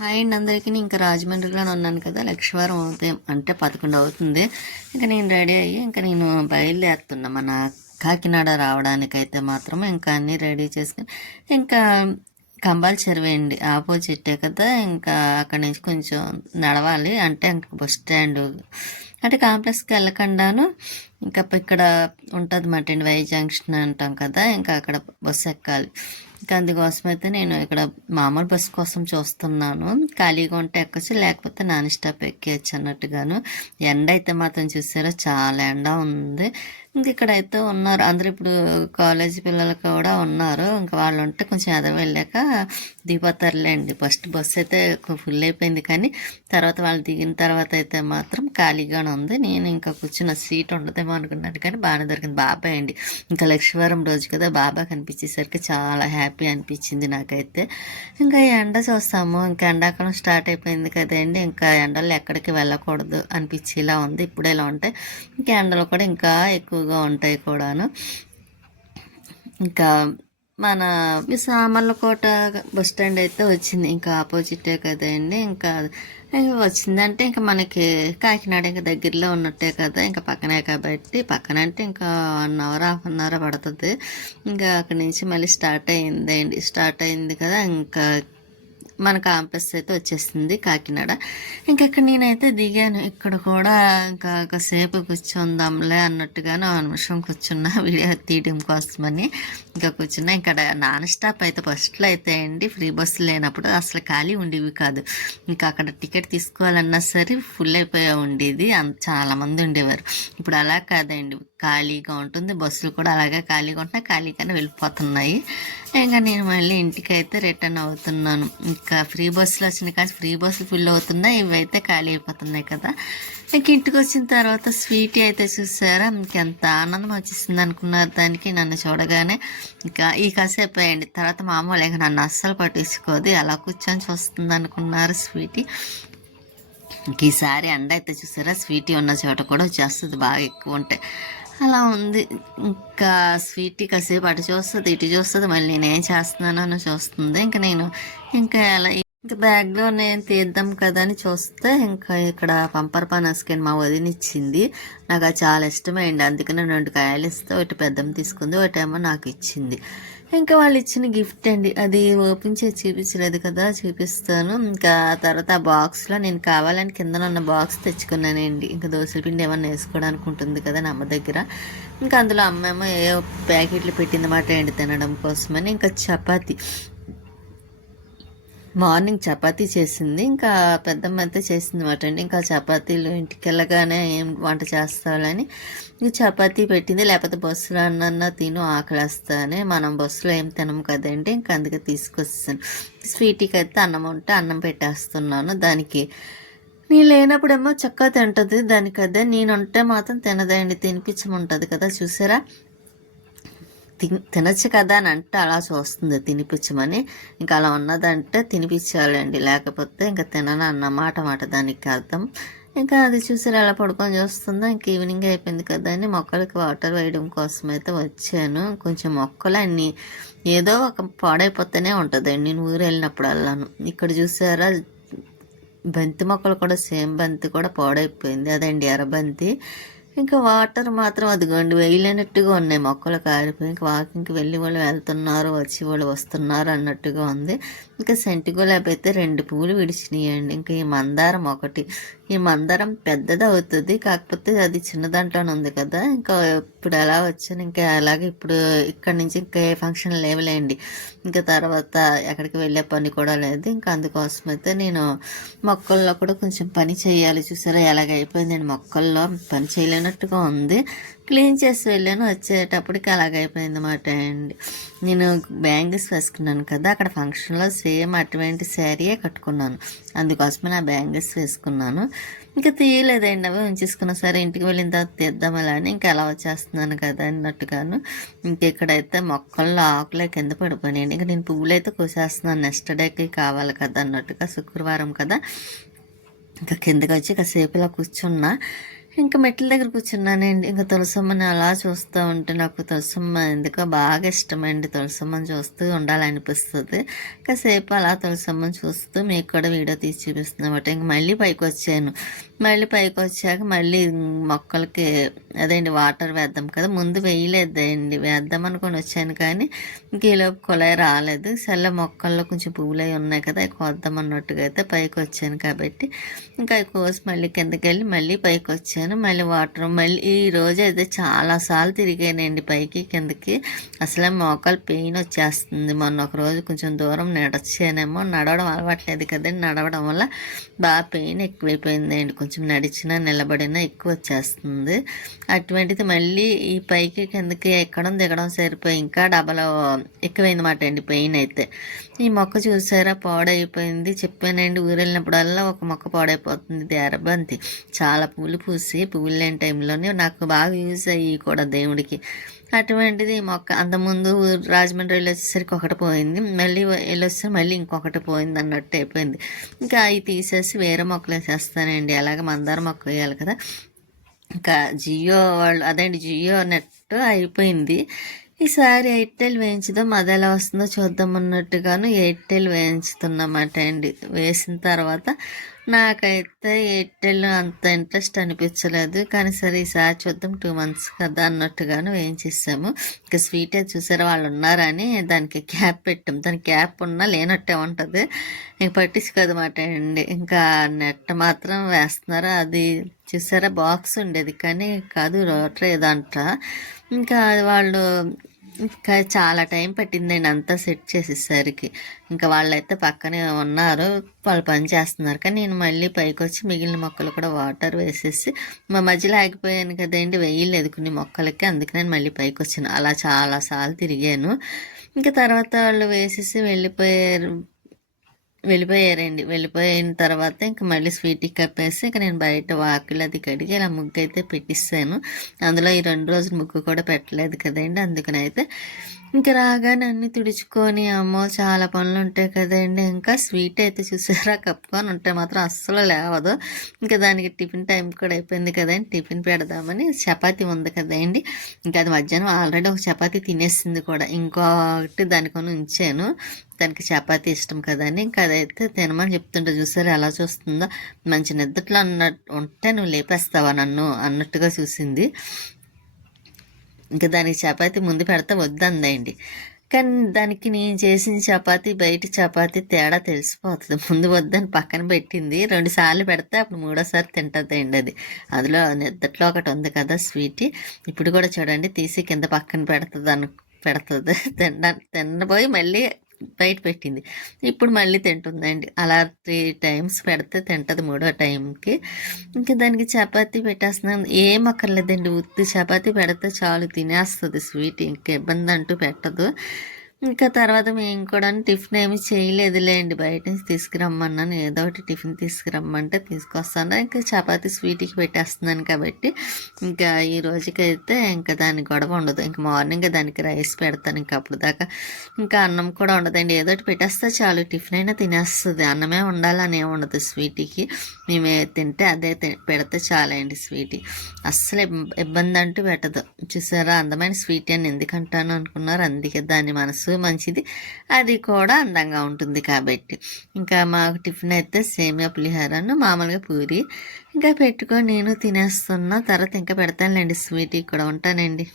Hi అండి అందరికీ. ఇంకా రాజమండ్రిలోనే ఉన్నాను కదా, లక్షవారం ఉదయం అంటే 11 అవుతుంది. ఇంకా నేను రెడీ అయ్యి ఇంకా నేను బయలుదేరుతున్నా మన కాకినాడ రావడానికైతే మాత్రం ఇంకా అన్నీ రెడీ చేసుకుని ఇంకా కంబాల చెరువు అండి ఆపోజిటే కదా. ఇంకా అక్కడి నుంచి కొంచెం నడవాలి, అంటే ఇంకా బస్ స్టాండ్ అంటే కాంప్లెక్స్కి వెళ్ళకుండాను ఇంకా ఇక్కడ ఉంటుంది మాట అండి, వై జంక్షన్ అంటాం కదా, ఇంకా అక్కడ బస్సు ఎక్కాలి. ఇంకా అందుకోసం అయితే నేను ఇక్కడ మామూలు బస్సు కోసం చూస్తున్నాను. ఖాళీగా ఉంటే ఎక్కొచ్చు, లేకపోతే నాన్ స్టాప్ ఎక్కేయచ్చు అన్నట్టుగాను. ఎండ అయితే మాత్రం చూసారా, చాలా ఎండ ఉంది. ఇంక ఇక్కడైతే ఉన్నారు అందరూ, ఇప్పుడు కాలేజీ పిల్లలు కూడా ఉన్నారు. ఇంకా వాళ్ళు ఉంటే కొంచెం ఎదవ వెళ్ళాక దిగిపోతారులేండి. ఫస్ట్ బస్సు అయితే ఫుల్ అయిపోయింది, కానీ తర్వాత వాళ్ళు దిగిన తర్వాత అయితే మాత్రం ఖాళీగానే ఉంది. నేను ఇంకా కూర్చున్న సీట్ ఉండదేమో అనుకున్నాను, కానీ బాగానే దొరికింది. బాబాయ్ అండి, ఇంకా లక్షవారం రోజు కదా, బాబా కనిపించేసరికి చాలా హ్యాపీ అనిపించింది నాకైతే. ఇంకా ఎండ చూస్తాము, ఇంకా ఎండాకాలం స్టార్ట్ అయిపోయింది కదండి, ఇంకా ఎండలు ఎక్కడికి వెళ్ళకూడదు అనిపించేలా ఉంది. ఇప్పుడు ఇలా ఉంటాయి, ఇంకా ఎండలు కూడా ఇంకా ఎక్కువగా ఉంటాయి కూడాను. ఇంకా మన సామర్లకోట బస్ స్టాండ్ అయితే వచ్చింది, ఇంకా ఆపోజిటే కదండి. ఇంకా వచ్చిందంటే ఇంకా మనకి కాకినాడ ఇంకా దగ్గరలో ఉన్నట్టే కదా, ఇంకా పక్కనే కాబట్టి, పక్కన అంటే ఇంకా 1 అవర్ 1/2 అవర్ పడుతుంది. ఇంకా అక్కడి నుంచి మళ్ళీ స్టార్ట్ అయింది కదా. ఇంకా మన కాంప్లెక్స్ అయితే వచ్చేసింది కాకినాడ. ఇంకెక్కడ నేనైతే దిగాను. ఇక్కడ కూడా ఇంకా కాసేపు కూర్చుందాంలే అన్నట్టుగానే 1 నిమిషం కూర్చున్నా వీడియో తీయడం కోసమని. ఇంకా కూర్చున్నా. ఇక్కడ నాన్ స్టాప్ అయితే ఫస్ట్లో అయితే అండి, ఫ్రీ బస్సు లేనప్పుడు అసలు ఖాళీ ఉండేవి కాదు. ఇంకా అక్కడ టికెట్ తీసుకోవాలన్నా సరే ఫుల్ అయిపోయా ఉండేది, చాలామంది ఉండేవారు. ఇప్పుడు అలా కాదండి, ఖాళీగా ఉంటుంది. బస్సులు కూడా అలాగే ఖాళీగా ఉంటున్నాయి, ఖాళీగానే వెళ్ళిపోతున్నాయి. ఇంకా నేను మళ్ళీ ఇంటికి అయితే రిటర్న్ అవుతున్నాను. ఇంకా ఫ్రీ బస్సులు వచ్చినాయి, కానీ ఫ్రీ బస్సులు ఫుల్ అవుతున్నాయి, ఇవైతే ఖాళీ అయిపోతున్నాయి కదా. ఇంక ఇంటికి వచ్చిన తర్వాత స్వీటీ అయితే చూసారా, ఇంకెంత ఆనందం వచ్చేసింది అనుకున్నారు దానికి. నన్ను చూడగానే ఇంకా ఈ కాసేపు అయ్యండి, తర్వాత మామూలు ఇక నన్ను అస్సలు పట్టించుకోదు, అలా కూర్చొని చూస్తుంది అనుకున్నారు స్వీటీ. ఇంక ఈసారి ఎండ అయితే చూసారా, స్వీటీ ఉన్న చోట కూడా వచ్చేస్తుంది, బాగా ఎక్కువ ఉంటాయి. అలా ఉంది. ఇంకా స్వీటీ కాసేపు అటు చూస్తుంది, ఇటు చూస్తుంది, మళ్ళీ నేనేం చేస్తున్నానో అని చూస్తుంది. ఇంకా అలా ఇంకా బ్యాగ్లో నేను తీద్దాం కదా అని చూస్తే, ఇంకా ఇక్కడ పంపర్ పనస్కెన్ మా వదినిచ్చింది. నాకు అది చాలా ఇష్టమైంది, అందుకని 2 కాయలు ఇస్తే ఒకటి పెద్దమ్మ తీసుకుంది, ఒకటేమో నాకు ఇచ్చింది. ఇంకా వాళ్ళు ఇచ్చిన గిఫ్ట్ అండి, అది ఓపెన్ చేసి చూపించలేదు కదా, చూపిస్తాను. ఇంకా తర్వాత ఆ బాక్స్లో నేను కావాలని కింద ఉన్న బాక్స్ తెచ్చుకున్నానండి. ఇంకా దోశల పిండి ఏమన్నా వేసుకోవడానికి ఉంటుంది కదా నా అమ్మ దగ్గర. ఇంకా అందులో అమ్మేమో ఏ ప్యాకెట్లు పెట్టిందన్నమాట అండి తినడం కోసమని. ఇంకా చపాతీ, మార్నింగ్ చపాతీ చేసింది, ఇంకా పెద్దమ్మ అయితే చేసింది అనమాట అండి. ఇంకా చపాతీలు ఇంటికి వెళ్ళగానే ఏం వంట చేస్తాలని ఇంకా చపాతీ పెట్టింది. లేకపోతే బస్సులో అన్న తిను ఆకలేస్తానే, మనం బస్సులో ఏం తినము కదండి, ఇంకా అందుకే తీసుకొస్తాను. స్వీటీకి అయితే అన్నం ఉంటే అన్నం పెట్టేస్తున్నాను దానికి. నేను లేనప్పుడేమో చక్కగా తింటుంది దానికి, అదే నేను ఉంటే మాత్రం తినదండి, తినిపించమంటుంది కదా చూసారా. తినచ్చు కదా అని అంటే అలా చూస్తుంది తినిపించమని. ఇంకా అలా ఉన్నదంటే తినిపించాలండి, లేకపోతే ఇంకా తినను అన్నమాట దానికి అర్థం. ఇంకా అది చూసి ఎలా పడుకొని చూస్తుందో. ఇంక ఈవినింగ్ అయిపోయింది కదా అని మొక్కలకి వాటర్ వేయడం కోసం అయితే వచ్చాను. కొంచెం మొక్కలు అన్నీ ఏదో ఒక పాడైపోతూనే ఉంటుందండి నేను ఊరు వెళ్ళినప్పుడల్లాను. ఇక్కడ చూసారా, బంతి మొక్కలు కూడా సేమ్ బంతి కూడా పాడైపోయింది, అదండి ఎర్రబంతి. ఇంకా వాటర్ మాత్రం అదిగోండి వేయలేనట్టుగా ఉన్నాయి, మొక్కలు కారిపోయి. ఇంకా వాకింగ్కి వెళ్ళి వాళ్ళు వెళ్తున్నారు, వచ్చి వాళ్ళు వస్తున్నారు అన్నట్టుగా ఉంది. ఇంకా సెంటి గులాబీ అయితే 2 పువ్వులు విడిచినాయండి. ఇంకా ఈ మందారం పెద్దది అవుతుంది, కాకపోతే అది చిన్న దాంట్లోనే ఉంది కదా. ఇంకా ఇప్పుడు ఎలా వచ్చాను, ఇంకా అలాగే ఇప్పుడు ఇక్కడ నుంచి ఇంకా ఏ ఫంక్షన్ లేవులేండి. ఇంకా తర్వాత ఎక్కడికి వెళ్ళే పని కూడా లేదు. ఇంకా అందుకోసం అయితే నేను మొక్కల్లో కూడా కొంచెం పని చేయాలి. చూసారా ఎలాగైపోయిందండి, మొక్కల్లో పని చేయలేనట్టుగా ఉంది. క్లీన్ చేసి వెళ్ళాను, వచ్చేటప్పటికి అలాగైపోయింది అన్నమాట అండి. నేను బ్యాంగిల్స్ వేసుకున్నాను కదా, అక్కడ ఫంక్షన్లో సేమ్ అటువంటి శారీయే కట్టుకున్నాను, అందుకోసమే నా బ్యాంగిల్స్ వేసుకున్నాను. ఇంకా తీయలేదండి, అవి ఉంచేసుకున్నా, సరే ఇంటికి వెళ్ళిన తర్వాత తీద్దాం అలా అని. ఇంకా అలా వచ్చేస్తున్నాను కదా అన్నట్టుగాను. ఇంకెక్కడైతే మొక్కల్లో ఆకులే కింద పడిపోయినాయండి. ఇంకా నేను పువ్వులు అయితే కోసేస్తున్నాను, నెక్స్ట్ డేకి కావాలి కదా అన్నట్టుగా, శుక్రవారం కదా. ఇంకా కిందకి వచ్చి కాసేపు ఇలా కూర్చున్నా. ఇంకా మెట్ల దగ్గర కూర్చున్నానండి. ఇంకా తులసమ్మని అలా చూస్తూ ఉంటే నాకు తులసమ్మ ఎందుకో బాగా ఇష్టమండి. తులసమ్మని చూస్తూ ఉండాలనిపిస్తుంది. కాసేపు అలా తులసమ్మని చూస్తూ మీకు కూడా వీడియో తీసి చూపిస్తున్నమాట. ఇంక మళ్ళీ పైకి వచ్చాను. మళ్ళీ పైకి వచ్చాక మళ్ళీ మొక్కలకి అదేంటి వాటర్ వేద్దాం కదా, ముందు వేయలేదండి, వేద్దాం అనుకొని వచ్చాను కానీ ఇంక ఈలోపు కుళాయి రాలేదు. సర్లే మొక్కల్లో కొంచెం పువ్వులు అవి ఉన్నాయి కదా, అవి కోద్దాం అన్నట్టుగా అయితే పైకి వచ్చాను కాబట్టి ఇంకా అవి కోసి మళ్ళీ కిందకి వెళ్ళి మళ్ళీ పైకి వచ్చాను. మళ్ళీ వాటర్ మళ్ళీ ఈ రోజు అయితే చాలాసార్లు తిరిగానండి పైకి కిందకి. అసలే మోకాలు పెయిన్ వచ్చేస్తుంది. మొన్న ఒక రోజు కొంచెం దూరం నడిచానేమో, నడవడం అలవాట్లేదు కదండి, నడవడం వల్ల బాగా పెయిన్ ఎక్కువైపోయిందండి. కొంచెం నడిచినా నిలబడినా ఎక్కువ వచ్చేస్తుంది. అటువంటిది మళ్ళీ ఈ పైకి కిందకి ఎక్కడం దిగడం సరిపోయి ఇంకా డబల్ ఎక్కువైందన్నమాట అండి పెయిన్ అయితే. ఈ మొక్క చూసారా పాడైపోయింది. చెప్పానండి ఊరు వెళ్ళినప్పుడల్లా ఒక మొక్క పాడైపోతుంది. దేరబంతి చాలా పూలు పూసి పువ్వులు లేని టైంలోనే నాకు బాగా యూజ్ అయ్యి కూడా దేవుడికి. అటువంటిది ఈ మొక్క అంతకుముందు రాజమండ్రి వెళ్ళి వచ్చేసరికి ఒకటి పోయింది, మళ్ళీ వెళ్ళొస్తే మళ్ళీ ఇంకొకటి పోయింది అన్నట్టు అయిపోయింది. ఇంకా అవి తీసేసి వేరే మొక్కలు వేసేస్తానండి. అలాగే మందార మొక్క వేయాలి కదా. ఇంకా జియో వాళ్ళు అదేంటి జియో నెట్ అయిపోయింది. ఈసారి ఎయిర్టెల్ వేయించుదాం, అది ఎలా వస్తుందో చూద్దాం అన్నట్టుగాను ఎయిర్టెల్ వేయించుతున్నమాట అండి. వేసిన తర్వాత నాకైతే ఎయిర్టెల్ అంత ఇంట్రెస్ట్ అనిపించలేదు, కానీ సరే ఈసారి చూద్దాం 2 months కదా అన్నట్టుగాను వేయించేసాము. ఇంకా స్వీట్ అయితే చూసారా వాళ్ళు ఉన్నారని దానికి క్యాప్ పెట్టాం. దానికి క్యాప్ ఉన్నా లేనట్టే ఉంటుంది, ఇంక పట్టించుకోదన్నమాట అండి. ఇంకా నెట్ మాత్రం వేస్తున్నారు. అది చూసారా బాక్స్ ఉండేది కానీ కాదు, రోటర్ ఏదంట. ఇంకా వాళ్ళు ఇంకా చాలా టైం పట్టిందండి అంతా సెట్ చేసేసరికి. ఇంకా వాళ్ళైతే పక్కనే ఉన్నారు, వాళ్ళు పని చేస్తున్నారు. కానీ నేను మళ్ళీ పైకి వచ్చి మిగిలిన మొక్కలు కూడా వాటర్ వేసేసి మా మధ్యలో ఆగిపోయాను కదండి, వేయలేదు కొన్ని మొక్కలకి, అందుకే నేను మళ్ళీ పైకి వచ్చాను. అలా చాలాసార్లు తిరిగాను. ఇంకా తర్వాత వాళ్ళు వేసేసి వెళ్ళిపోయారండి. వెళ్ళిపోయిన తర్వాత ఇంక మళ్ళీ స్వీట్కి కప్పేసి ఇంక నేను బయట వాకిలి అది కడిగి ఇలా ముగ్గు అయితే పెట్టిస్తాను. అందులో ఈ 2 రోజులు ముగ్గు కూడా పెట్టలేదు కదండి, అందుకనైతే ఇంక రాగానే అన్నీ తుడుచుకొని అమ్మో చాలా పనులు ఉంటాయి కదండి. ఇంకా స్వీట్ అయితే చూసారా కప్పుకొని ఉంటే మాత్రం అస్సలు లేవదు. ఇంకా దానికి టిఫిన్ టైం కూడా అయిపోయింది కదండి, టిఫిన్ పెడదామని చపాతీ ఉంది కదండి. ఇంకా అది మధ్యాహ్నం ఆల్రెడీ ఒక చపాతీ తినేసింది కూడా, ఇంకొకటి దానికొని ఉంచాను. దానికి చపాతీ ఇష్టం కదండి, ఇంకా అదైతే తినమని చెప్తుంటే చూసారా ఎలా చూస్తుందో. మంచి నిద్రలో ఉంటే నువ్వు లేపేస్తావా నన్ను అన్నట్టుగా చూసింది. ఇంకా దానికి చపాతీ ముందు పెడితే వద్దందండి. కానీ దానికి నేను చేసిన చపాతీ బయట చపాతీ తేడా తెలిసిపోతుంది. ముందు వద్దని పక్కన పెట్టింది, 2 సార్లు పెడితే అప్పుడు 3వసారి తింటుందండి అది. అందులో నిద్దట్లో ఒకటి ఉంది కదా స్వీట్, ఇప్పుడు కూడా చూడండి తీసి కింద పక్కన పెడుతుంది తినబోయి మళ్ళీ బయట పెట్టింది, ఇప్పుడు మళ్ళీ తింటుందండి. అలా 3 times పెడితే తింటుంది 3వ టైంకి. ఇంకా దానికి చపాతీ పెట్టేస్తున్నాను, ఏం అక్కర్లేదండి, ఉత్తి చపాతీ పెడితే చాలు తినేస్తుంది స్వీట్, ఇంకా ఇబ్బంది అంటూ పెట్టదు. ఇంకా తర్వాత మేము కూడా టిఫిన్ ఏమి చేయలేదులేండి, బయట నుంచి తీసుకురమ్మన్నాను. ఏదో ఒకటి టిఫిన్ తీసుకురమ్మంటే తీసుకొస్తాను. ఇంకా చపాతీ స్వీట్కి పెట్టేస్తున్నాను కాబట్టి ఇంకా ఈ రోజుకైతే ఇంకా దాని గొడవ ఉండదు. ఇంకా మార్నింగ్ దానికి రైస్ పెడతాను, ఇంకా అప్పుడు దాకా ఇంకా అన్నం కూడా ఉండదండి. ఏదో ఒకటి పెట్టేస్తే చాలు, టిఫిన్ అయినా తినేస్తుంది. అన్నమే ఉండాలని ఏమి ఉండదు స్వీట్కి, మేము తింటే అదే పెడితే చాలండి. స్వీట్ అస్సలు ఇబ్బంది అంటూ పెట్టదు. చూసారా అందమైన స్వీట్ అని ఎందుకంటాను అనుకున్నారు, అందుకే దాని మనసు మంచిది, అది కూడా అందంగా ఉంటుంది కాబట్టి. ఇంకా మాకు టిఫిన్ అయితే సేమియా పులిహోరను మామూలుగా పూరి ఇంకా పెట్టుకొని నేను తినేస్తున్నా. తర్వాత ఇంకా పెడతానులేండి స్వీట్ కూడా. ఉంటానండి.